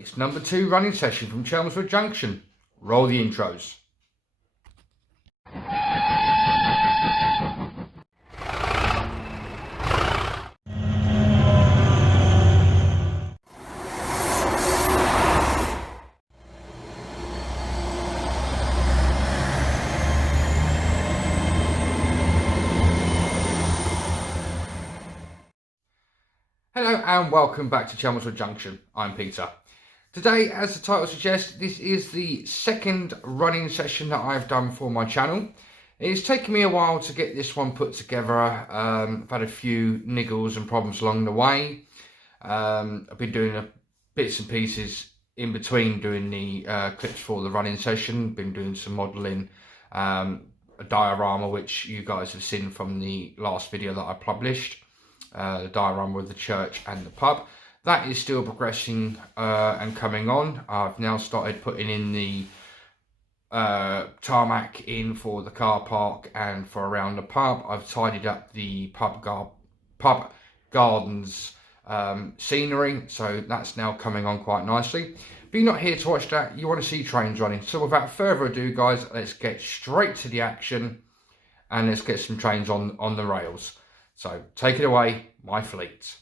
It's number 2 running session from Chelmswood Junction. Roll the intros. Hello and welcome back to Chelmswood Junction. I'm Peter. Today, as the title suggests, this is the second running session that I've done for my channel. It's taken me a while to get this one put together. I've had a few niggles and problems along the way. I've been doing bits and pieces in between doing the clips for the running session. Been doing some modelling, a diorama which you guys have seen from the last video that I published. The diorama of the church and the pub. That is still progressing and coming on. I've now started putting in the tarmac in for the car park and for around the pub. I've tidied up the pub gardens scenery, so that's now coming on quite nicely. But you're not here to watch that, you want to see trains running. So without further ado guys, let's get straight to the action and let's get some trains on the rails. So take it away, my fleet.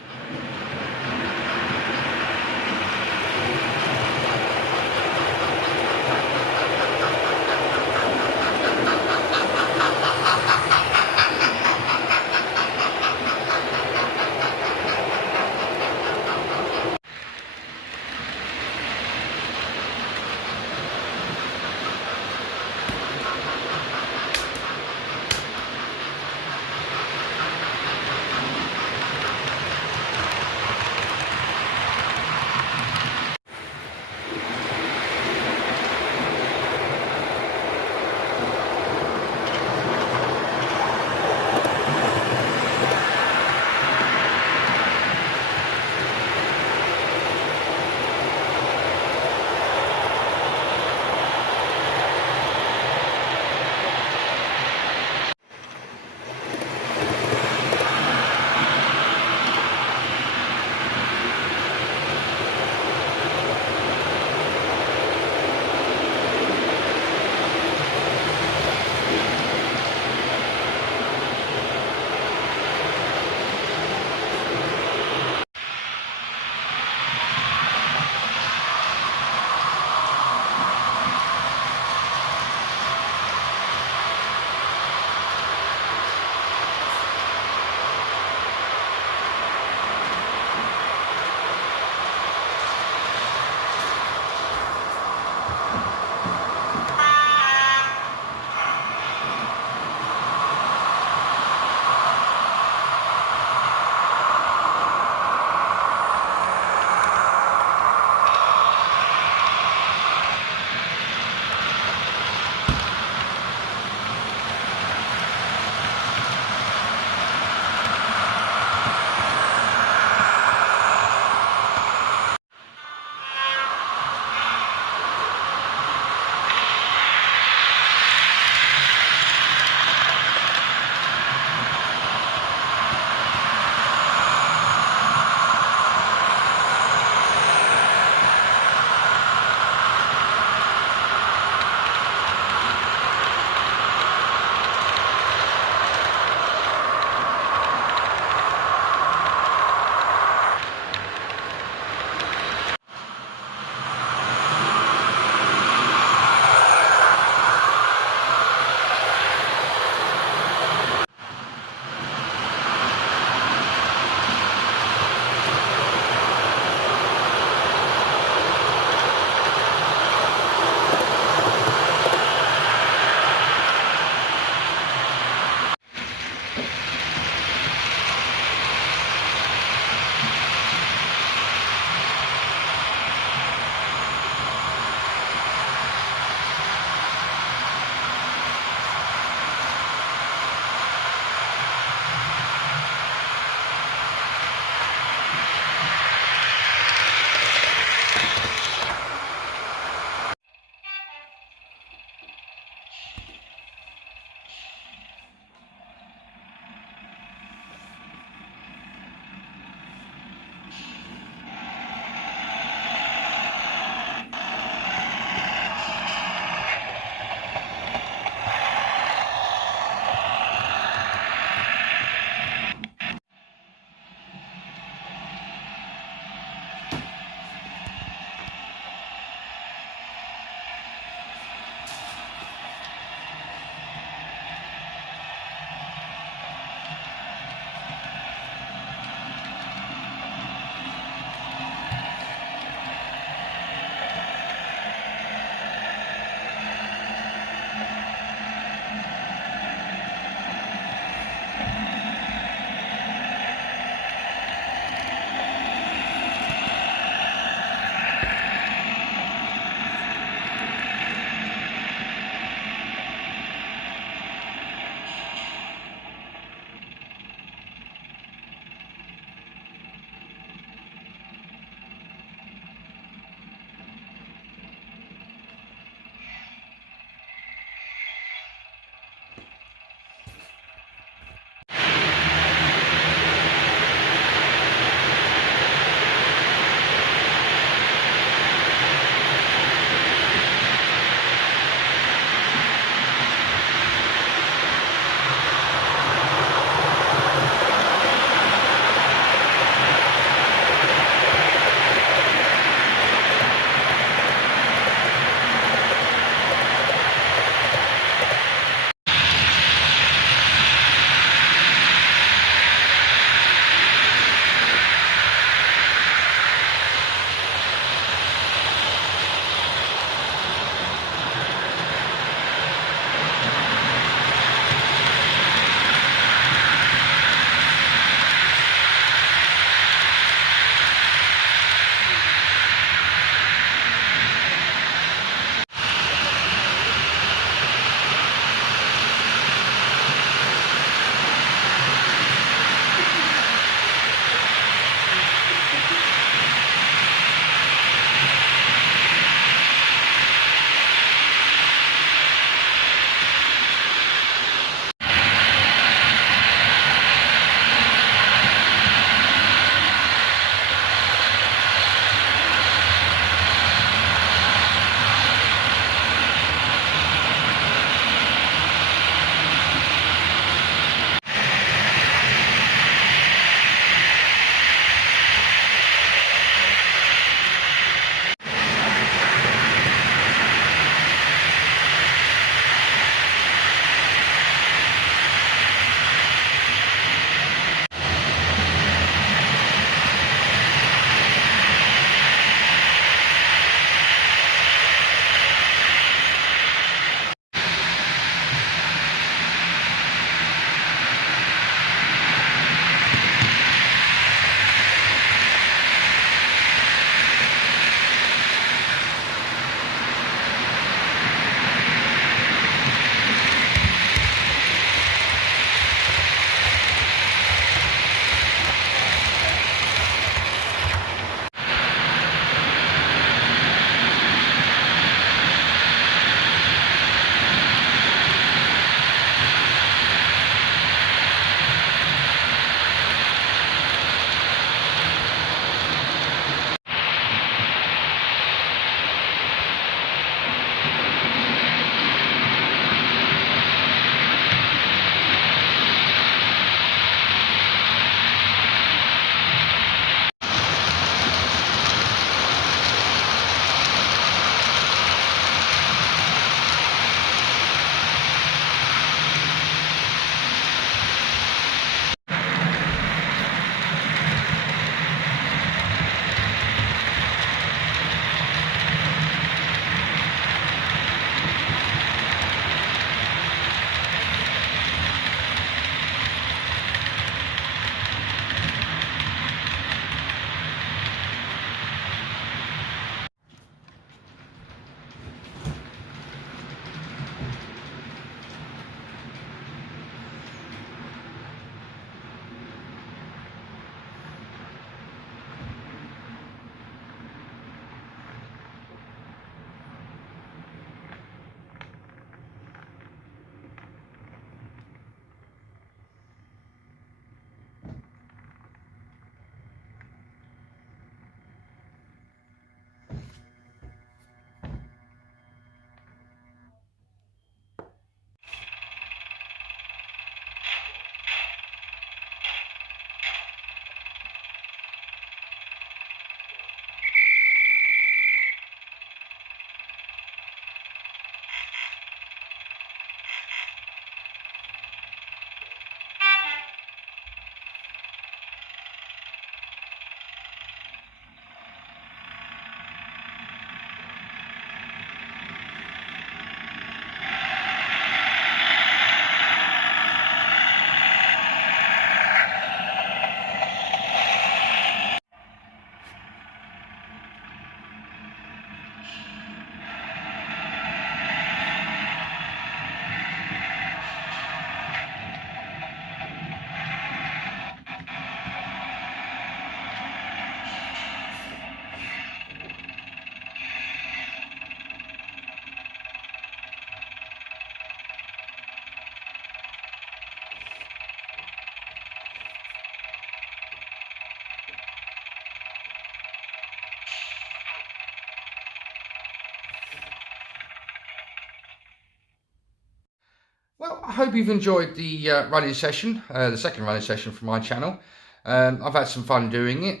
hope you've enjoyed the running session, the second running session from my channel. I've had some fun doing it.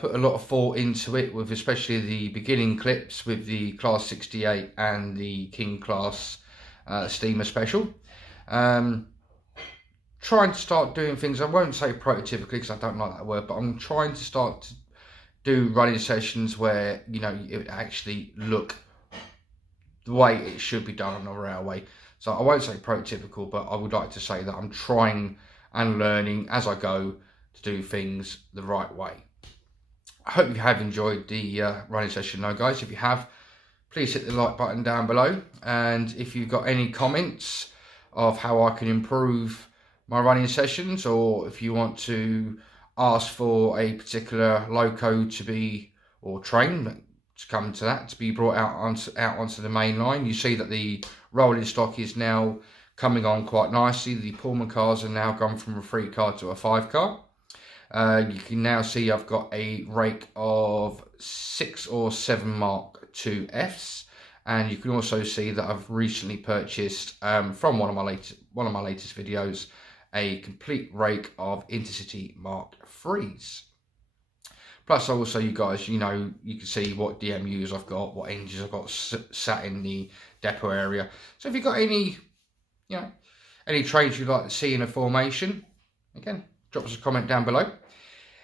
Put a lot of thought into it, with especially the beginning clips with the Class 68 and the King Class Steamer Special. Trying to start doing things, I won't say prototypically because I don't like that word, but I'm trying to start to do running sessions where, you know, it would actually look the way it should be done on a railway. So I won't say prototypical, but I would like to say that I'm trying and learning as I go to do things the right way. I hope you have enjoyed the running session though, guys. If you have, please hit the like button down below. And if you've got any comments of how I can improve my running sessions, or if you want to ask for a particular loco to be, or train to come to that, to be brought out onto the main line. You see that the rolling stock is now coming on quite nicely. The Pullman cars are now gone from a 3 car to a 5 car. You can now see I've got a rake of 6 or 7 Mark II Fs, and you can also see that I've recently purchased from one of my latest videos a complete rake of Intercity Mark IIIs. Plus also, you guys, you know, you can see what DMUs I've got, what engines I've got sat in the depot area. So if you've got any, you know, any trains you'd like to see in a formation, again, drop us a comment down below.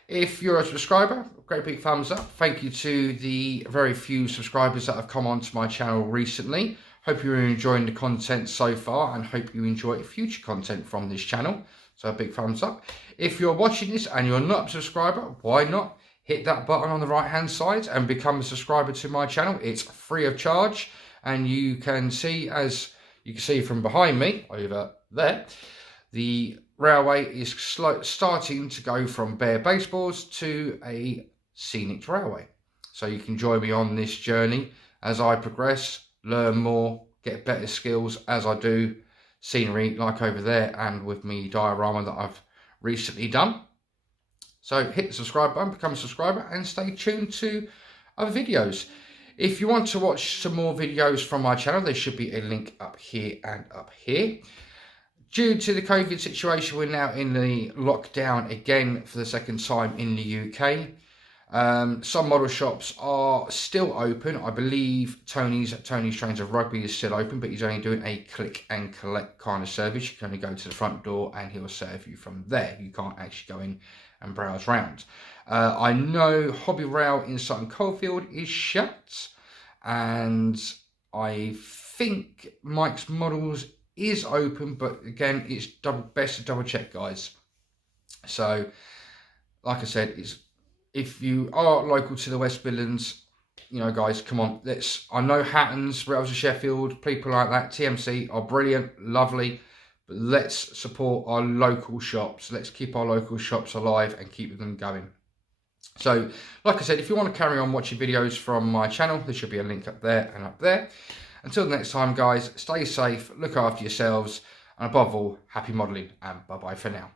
If you're a subscriber, great big thumbs up. Thank you to the very few subscribers that have come onto my channel recently. Hope you're enjoying the content so far, and hope you enjoy future content from this channel. So a big thumbs up. If you're watching this and you're not a subscriber, why not hit that button on the right hand side and become a subscriber to my channel. It's free of charge, and you can see, as you can see from behind me over there, the railway is starting to go from bare baseboards to a scenic railway. So you can join me on this journey as I progress, learn more, get better skills as I do scenery like over there, and with me diorama that I've recently done. So hit the subscribe button, become a subscriber, and stay tuned to other videos. If you want to watch some more videos from my channel, there should be a link up here and up here. Due to the COVID situation, we're now in the lockdown again for the second time in the UK. Some model shops are still open. I believe Tony's Trains of Rugby is still open, but he's only doing a click and collect kind of service. You can only go to the front door and he'll serve you from there. You can't actually go in and browse round. I know Hobby Rail in Sutton Coldfield is shut, and I think Mike's Models is open, but again, it's best to double check, guys. So like I said, if you are local to the West Midlands, you know, guys, come on, I know Hattons, Rails of Sheffield, people like that, TMC are brilliant, lovely, but let's support our local shops. Let's keep our local shops alive and keep them going. So like I said, if you want to carry on watching videos from my channel, there should be a link up there and up there. Until the next time, guys, stay safe, look after yourselves, and above all, happy modelling, and bye-bye for now.